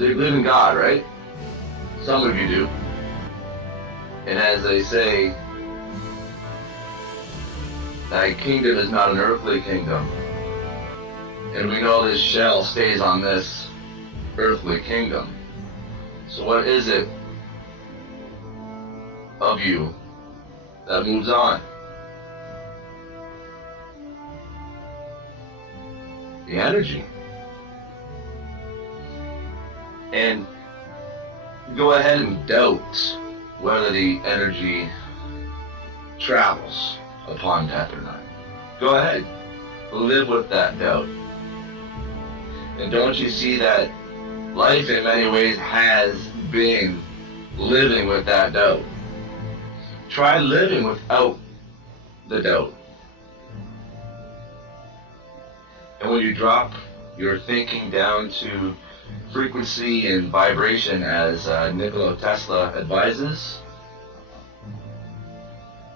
So you believe in God, right? Some of you do. And as they say, thy kingdom is not an earthly kingdom. And we know this shell stays on this earthly kingdom. So what is it of you that moves on? The energy. And go ahead and doubt whether the energy travels upon death or not. Go ahead. Live with that doubt. And don't you see that life in many ways has been living with that doubt? Try living without the doubt. And when you drop your thinking down to frequency and vibration, as Nikola Tesla advises,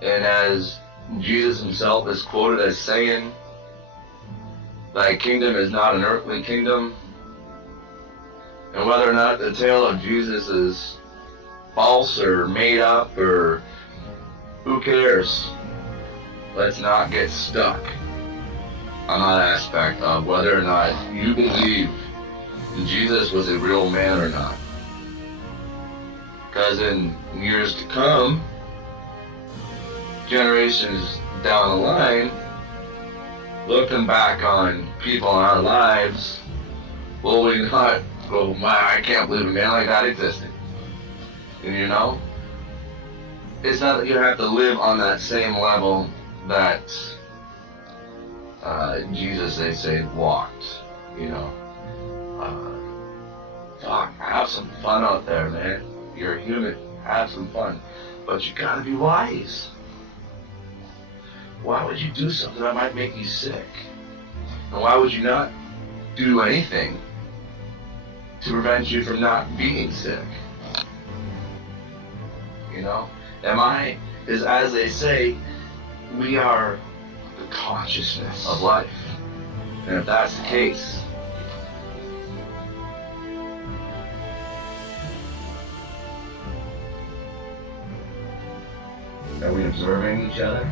and as Jesus himself is quoted as saying, thy kingdom is not an earthly kingdom. And whether or not the tale of Jesus is false or made up, or who cares? Let's not get stuck on that aspect of whether or not you believe Jesus was a real man or not. Because in years to come, generations down the line, looking back on people in our lives, will we not go, I can't believe a man like that existed? And you know, it's not that you have to live on that same level that Jesus, they say, walked, you know. Have some fun out there, man. You're a human. Have some fun. But you gotta be wise. Why would you do something that might make you sick? And why would you not do anything to prevent you from not being sick? You know? Is as they say, we are the consciousness of life. And if that's the case, are we observing each other?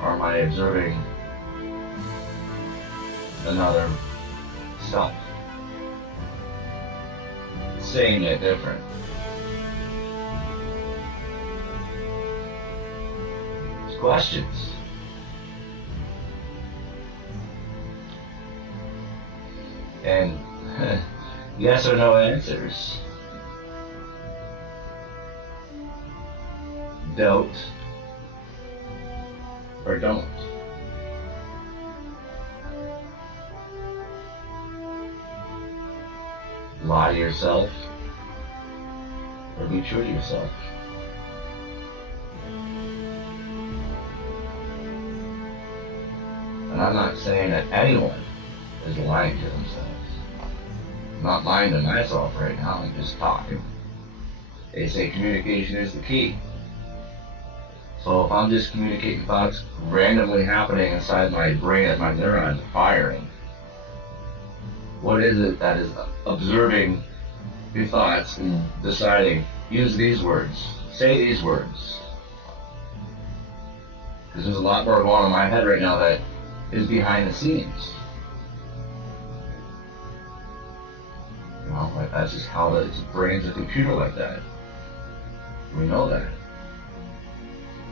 Or am I observing another self? Same yet different. Questions. And yes or no answers. Doubt or don't. Lie to yourself or be true to yourself. And I'm not saying that anyone is lying to themselves. I'm not lying to myself right now, I'm just talking. They say communication is the key. So if I'm just communicating thoughts randomly happening inside my brain as my neurons are firing, what is it that is observing your thoughts and deciding, use these words, say these words? Because there's a lot more going on in my head right now that is behind the scenes. You know, like that's just how the brain's a computer like that. We know that.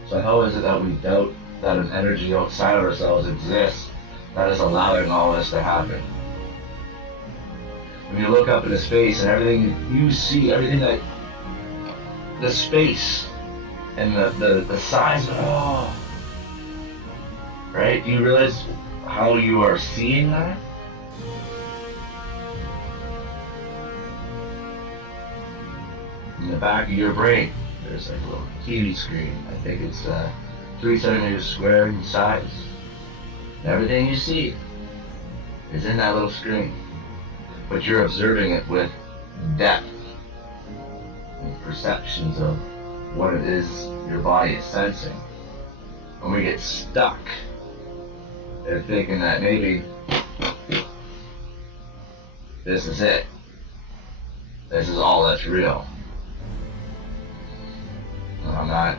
So how is it that we doubt that an energy outside of ourselves exists that is allowing all this to happen? When you look up into space and everything you see, everything that the space and the size of it all, right? Do you realize how you are seeing that? In the back of your brain, there's like a little TV screen. I think it's 3 centimeters square in size. And everything you see is in that little screen. But you're observing it with depth and perceptions of what it is your body is sensing. When we get stuck, they're thinking that maybe This is it. This is all that's real. I'm not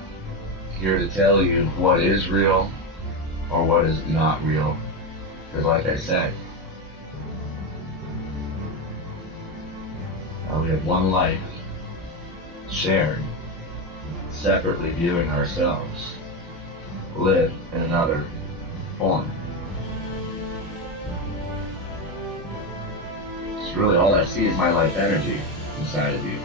here to tell you what is real or what is not real. Because like I said, we have one life shared, separately viewing ourselves, live in another form. It's really all I see is my life energy inside of you.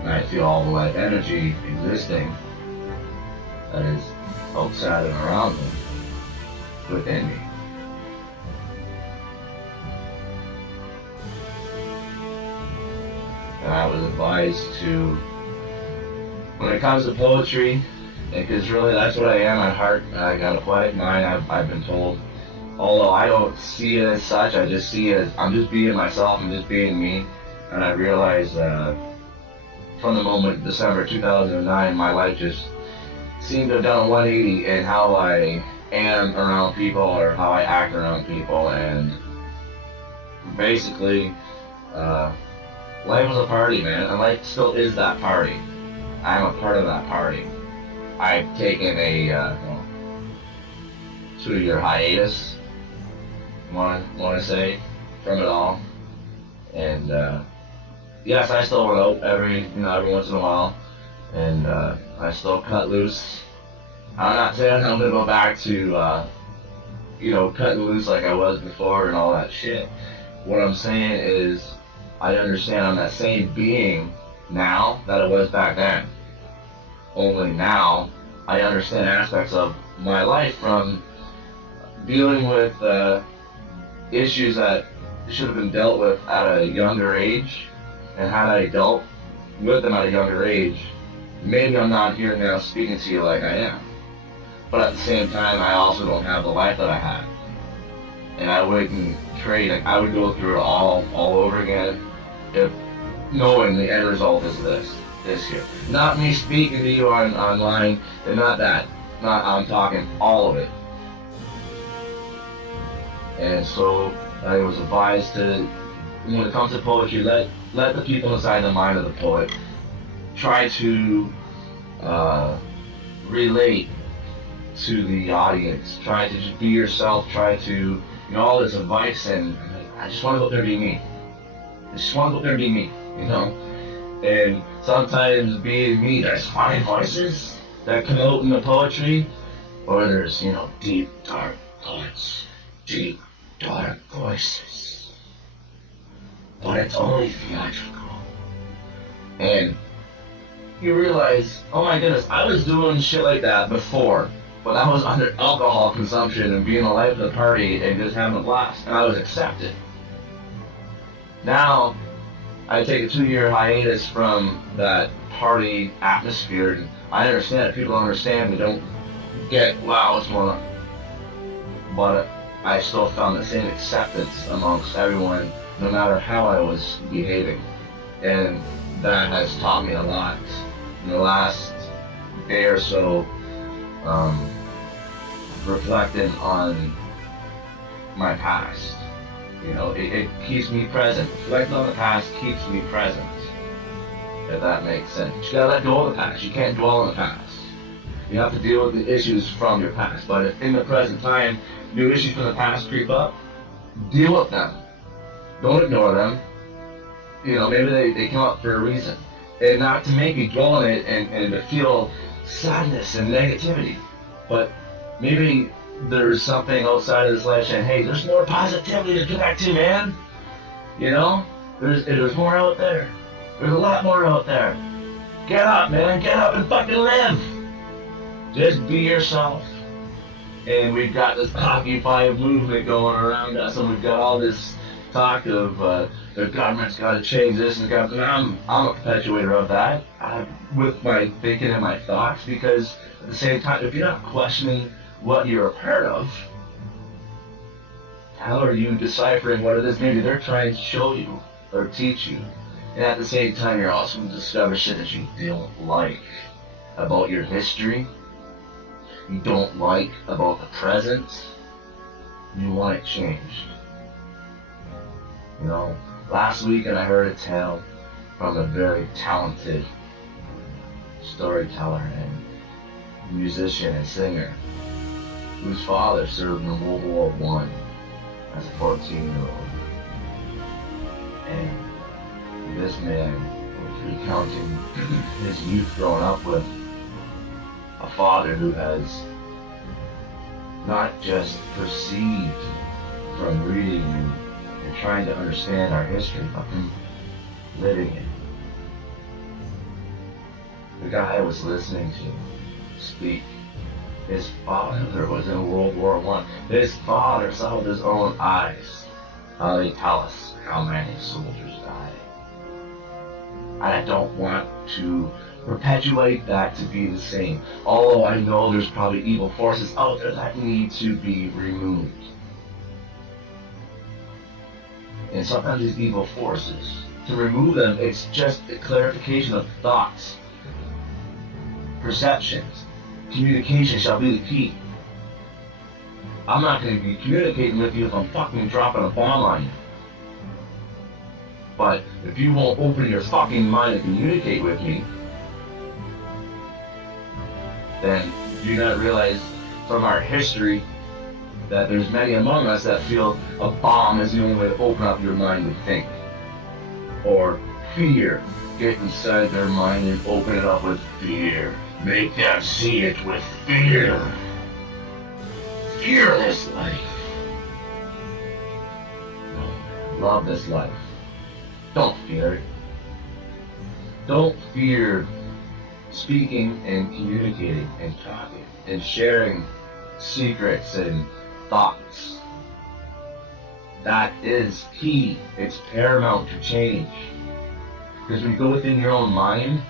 And I feel all the life energy existing that is outside and around me, within me. And I was advised to, when it comes to poetry, because really that's what I am at heart. I got a poetic mind, I've been told. Although I don't see it as such, I just see it as I'm just being myself, I'm just being me. And I realized from the moment December 2009, my life just seemed to have done a 180 in how I am around people or how I act around people. And basically, life was a party, man, and life still is that party. I'm a part of that party. I've taken a 2-year hiatus, want to say, from it all. And yes, I still run out every once in a while, and I still cut loose. I'm not saying I'm gonna go back to cutting loose like I was before and all that shit. What I'm saying is, I understand I'm that same being now that I was back then. Only now, I understand aspects of my life from dealing with issues that should have been dealt with at a younger age. And had I dealt with them at a younger age, maybe I'm not here now speaking to you like I am. But at the same time, I also don't have the life that I had. And I wouldn't trade, I would go through it all over again if knowing the end result is this here. Not me speaking to you online, and not that. I'm talking all of it. And so I was advised to, when it comes to poetry, let the people inside the mind of the poet try to relate to the audience. Try to just be yourself. Try to, all this advice, and I just want to go there and be me. I just want to go there and be me, And sometimes being me, there's funny voices that come out in the poetry, or there's, deep, dark thoughts, deep, dark voices. But it's only theatrical. And you realize, oh my goodness, I was doing shit like that before, but I was under alcohol consumption and being alive at the party and just having a blast, and I was accepted. Now, I take a 2-year hiatus from that party atmosphere, and I understand it. People don't understand, they don't get, wow, what's going on. But I still found the same acceptance amongst everyone, no matter how I was behaving. And that has taught me a lot. In the last day or so, reflecting on my past. It keeps me present. Reflecting on the past keeps me present, if that makes sense. You gotta let go of the past. You can't dwell on the past. You have to deal with the issues from your past. But if in the present time, new issues from the past creep up, deal with them. Don't ignore them. Maybe they come up for a reason. And not to make you dwell on it and to feel sadness and negativity. But maybe there's something outside of this life saying, hey, there's more positivity to connect to, man. There's more out there. There's a lot more out there. Get up, man. Get up and fucking live. Just be yourself. And we've got this Occupy movement going around us, and we've got all this talk of the government's got to change this and that. And I'm a perpetuator of that with my thinking and my thoughts, because at the same time, if you're not questioning what you're a part of, how are you deciphering what it is? Maybe they're trying to show you or teach you. And at the same time, you're also going to discover shit that you don't like about your history, you don't like about the present, You want it changed. You know, last weekend I heard a tale from a very talented storyteller and musician and singer whose father served in World War I as a 14-year-old. And this man was recounting his youth growing up with a father who has not just perceived from reading and trying to understand our history, but from living it. The guy I was listening to speak, his father was in World War I. His father saw with his own eyes how they tell us how many soldiers died. And I don't want to perpetuate that to be the same, although I know there's probably evil forces out there that need to be removed. And sometimes these evil forces, to remove them, it's just a clarification of thoughts, perceptions. Communication shall be the key. I'm not going to be communicating with you if I'm fucking dropping a bomb on you. But if you won't open your fucking mind and communicate with me, then you gotta realize from our history that there's many among us that feel a bomb is the only way to open up your mind and think. Or fear. Get inside their mind and open it up with fear. Make them see it with fear. Fear this life. Love this life. Don't fear it. Don't fear speaking and communicating and talking and sharing secrets and thoughts. That is key. It's paramount to change. Because when you go within your own mind,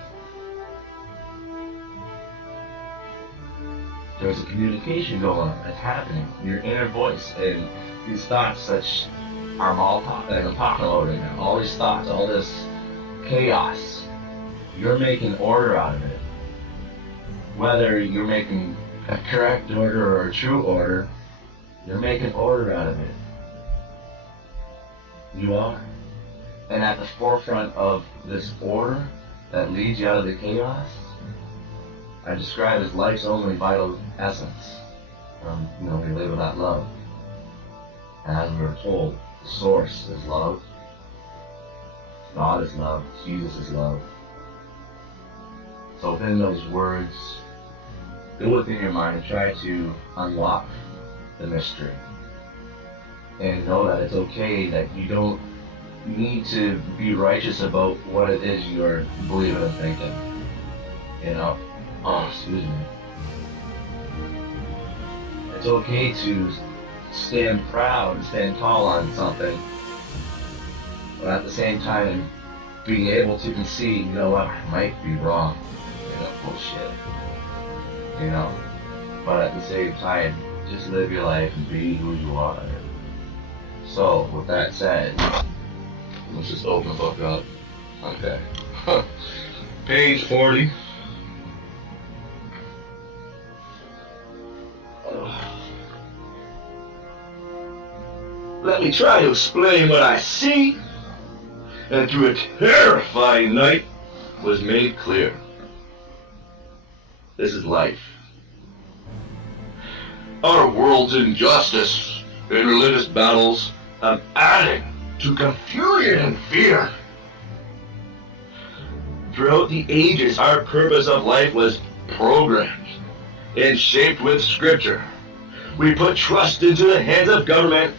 there's a communication going on that's happening. Your inner voice and these thoughts that I'm talking about right now. All these thoughts, all this chaos. You're making order out of it. Whether you're making a correct order or a true order, you're making order out of it. You are. And at the forefront of this order that leads you out of the chaos, I describe as life's only vital essence. We live without love. And as we were told, the source is love. God is love. Jesus is love. So within those words, go within your mind and try to unlock the mystery. And know that it's okay that you don't need to be righteous about what it is you're believing and thinking. Excuse me. It's okay to stand proud and stand tall on something, but at the same time being able to concede, what, I might be wrong. Bullshit. But at the same time, just live your life and be who you are. So, with that said, let's just open the book up. Okay. Page 40. Let me try to explain what I see, and through a terrifying night was made clear. This is life. Our world's injustice and religious battles have added to confusion and fear. Throughout the ages, our purpose of life was programmed and shaped with scripture. We put trust into the hands of government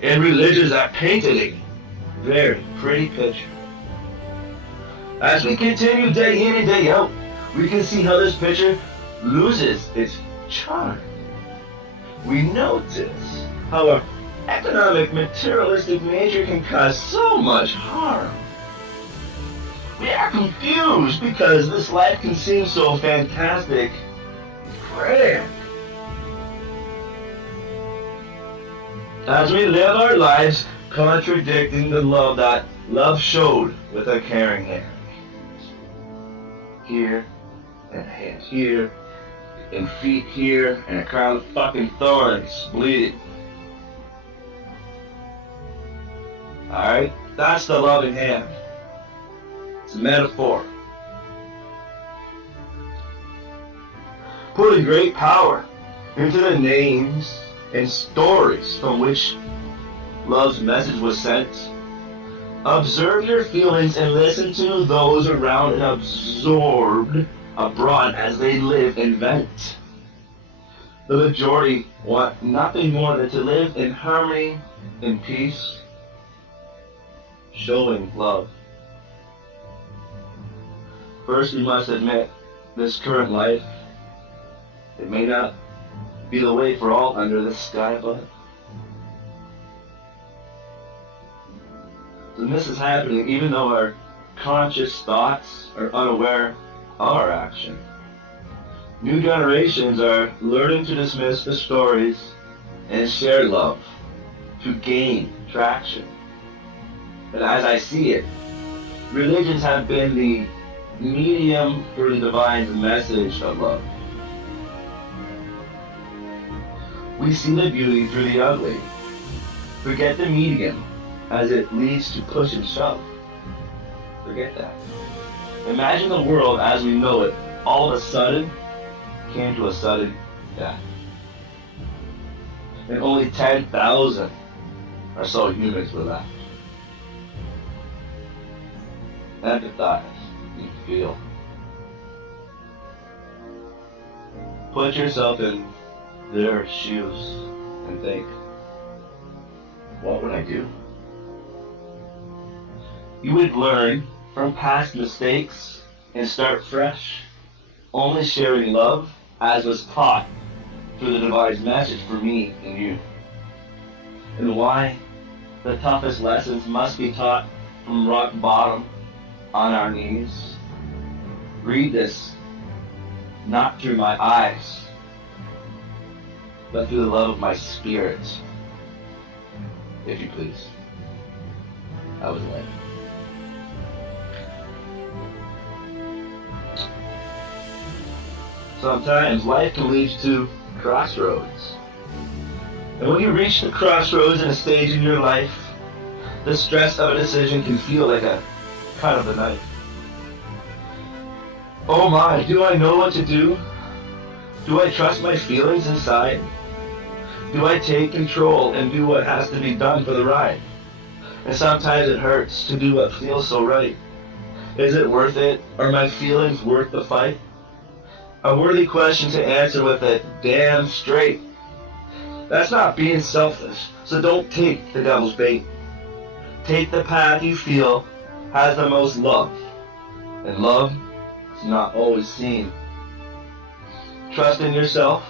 and religions that painted a very pretty picture. As we continue day in and day out, we can see how this picture loses its charm. We notice how our economic, materialistic nature can cause so much harm. We are confused because this life can seem so fantastic, grand. As we live our lives contradicting the love that love showed with a caring hand. Here, and a hand here, and feet here, and a crown of fucking thorns bleeding. Alright? That's the loving hand. It's a metaphor. Putting great power into the names and stories from which love's message was sent. Observe your feelings and listen to those around and absorbed abroad as they live and vent. The majority want nothing more than to live in harmony and peace, showing love. First, we must admit this current life, it may not be the way for all under the sky above. And this is happening even though our conscious thoughts are unaware of our action. New generations are learning to dismiss the stories and share love to gain traction. And as I see it, religions have been the medium for the divine message of love. We see the beauty through the ugly. Forget the medium as it leads to push and shove. Forget that. Imagine the world as we know it all of a sudden came to a sudden death. And only 10,000 or so humans were left. Empathize and feel. Put yourself in their shoes and think, what would I do? You would learn from past mistakes and start fresh, only sharing love as was taught through the divine's message for me and you. And why the toughest lessons must be taught from rock bottom on our knees. Read this not through my eyes, but through the love of my spirit, if you please. I was late. Sometimes life can lead you to crossroads. And when you reach the crossroads in a stage in your life, the stress of a decision can feel like a cut of the knife. Oh my, do I know what to do? Do I trust my feelings inside? Do I take control and do what has to be done for the ride? And sometimes it hurts to do what feels so right. Is it worth it? Are my feelings worth the fight? A worthy question to answer with a damn straight. That's not being selfish, so don't take the devil's bait. Take the path you feel has the most love, and love is not always seen. Trust in yourself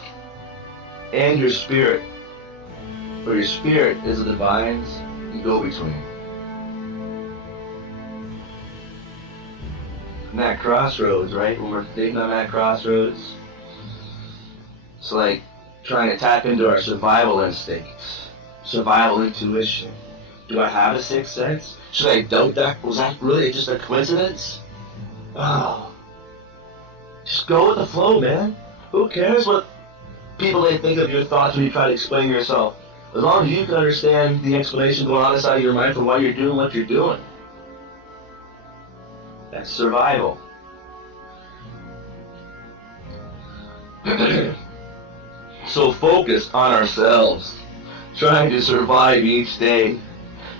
and your spirit, for your spirit is the divine's go-between. And that crossroads, right? When we're thinking on that crossroads, it's like trying to tap into our survival instincts, survival intuition. Do I have a sixth sense? Should I doubt that? Was that really just a coincidence? Oh, just go with the flow, man. Who cares what people may think of your thoughts when you try to explain yourself? As long as you can understand the explanation going on inside your mind for why you're doing what you're doing. That's survival. So focused on ourselves, trying to survive each day,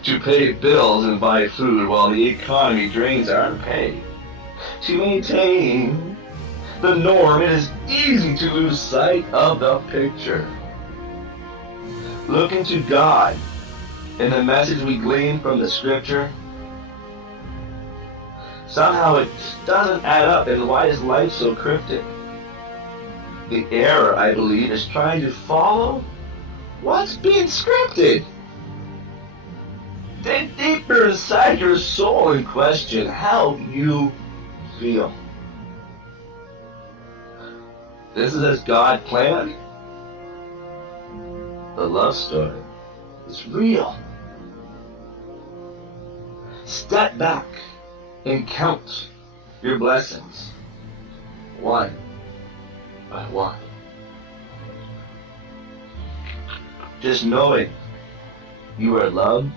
to pay bills and buy food while the economy drains our pay. To maintain the norm, it is easy to lose sight of the picture. Looking to God and the message we glean from the scripture, somehow it doesn't add up, and why is life so cryptic? The error, I believe, is trying to follow what's being scripted. Dig deeper inside your soul and question how you feel. This is as God planned. The love story is real. Step back and count your blessings, one by one. Just knowing you are loved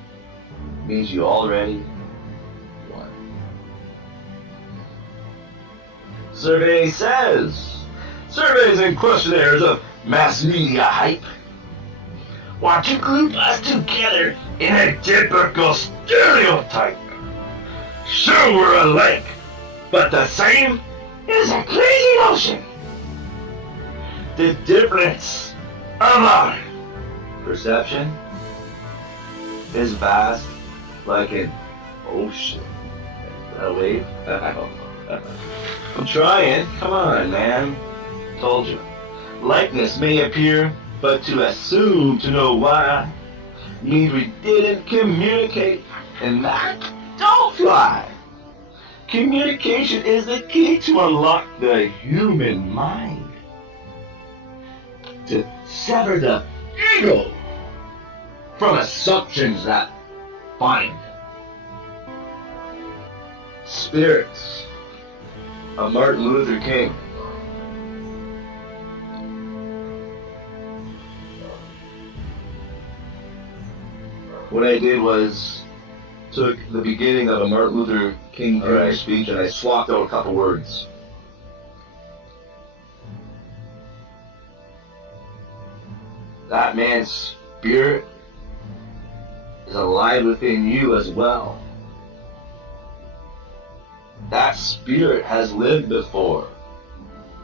means you already won. Survey says, surveys and questionnaires of mass media hype want to group us together in a typical stereotype. Sure, we're alike, but the same is a crazy notion. The difference of our perception is vast, like an ocean. A wave? I'm trying. Come on, man. Told you. Likeness may appear, but to assume to know why means we didn't communicate, and that don't fly. Communication is the key to unlock the human mind. To sever the ego from assumptions that bind. Spirits of Martin Luther King. What I did was took the beginning of a Martin Luther King Jr. speech and I swapped out a couple words. That man's spirit is alive within you as well. That spirit has lived before.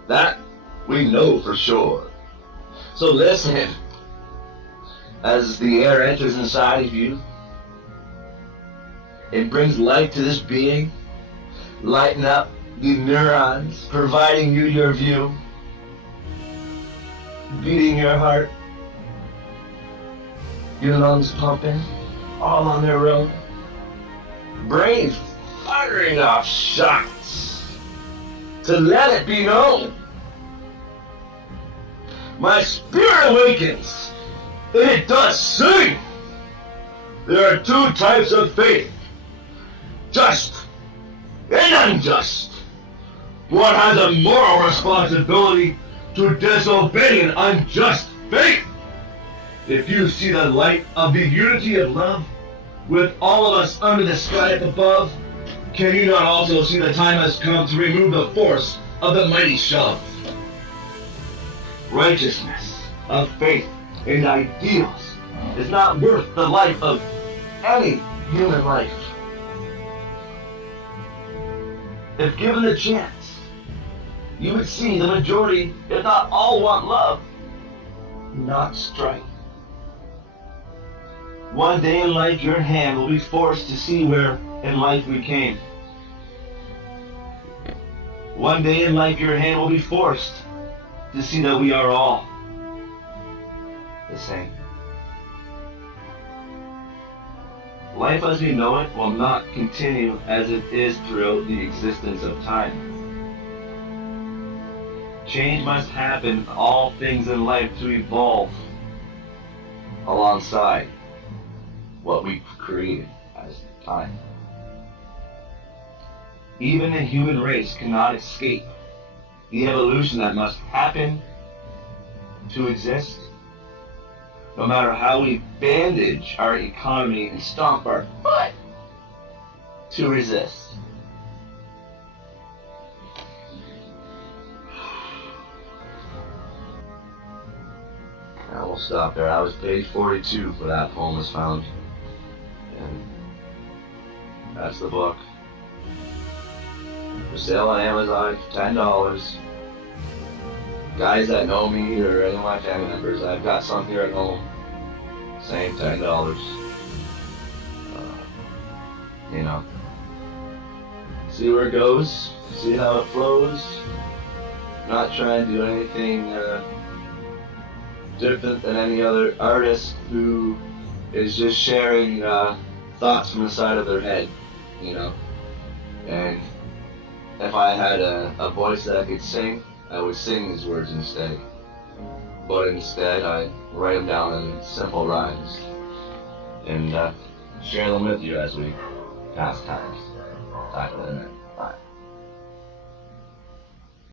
That we know for sure. So listen, as the air enters inside of you, it brings light to this being, lighten up the neurons, providing you your view, beating your heart, your lungs pumping, all on their own, brain firing off shots to let it be known. My spirit awakens, and it does sing. There are two types of faith, just and unjust. One has a moral responsibility to disobey an unjust faith. If you see the light of the unity of love with all of us under the sky up above, can you not also see the time has come to remove the force of the mighty shove? Righteousness of faith and ideals is not worth the life of any human life. If given the chance, you would see the majority, if not all, want love, not strife. One day in life, your hand will be forced to see where in life we came. One day in life, your hand will be forced to see that we are all the same. Life as we know it will not continue as it is throughout the existence of time. Change must happen in all things in life to evolve alongside what we created as time. Even the human race cannot escape the evolution that must happen to exist. No matter how we bandage our economy and stomp our foot to resist. Now we'll stop there. That was page 42 where that poem was found. And that's the book. For sale on Amazon, $10. Guys that know me or any of my family members, I've got some here at home. Same $10. You know, see where it goes, see how it flows. Not trying to do anything different than any other artist who is just sharing thoughts from the side of their head, you know. And if I had a voice that I could sing, I would sing these words instead. But instead, I write them down in simple rhymes and share them with you as we pass times. Talk to them.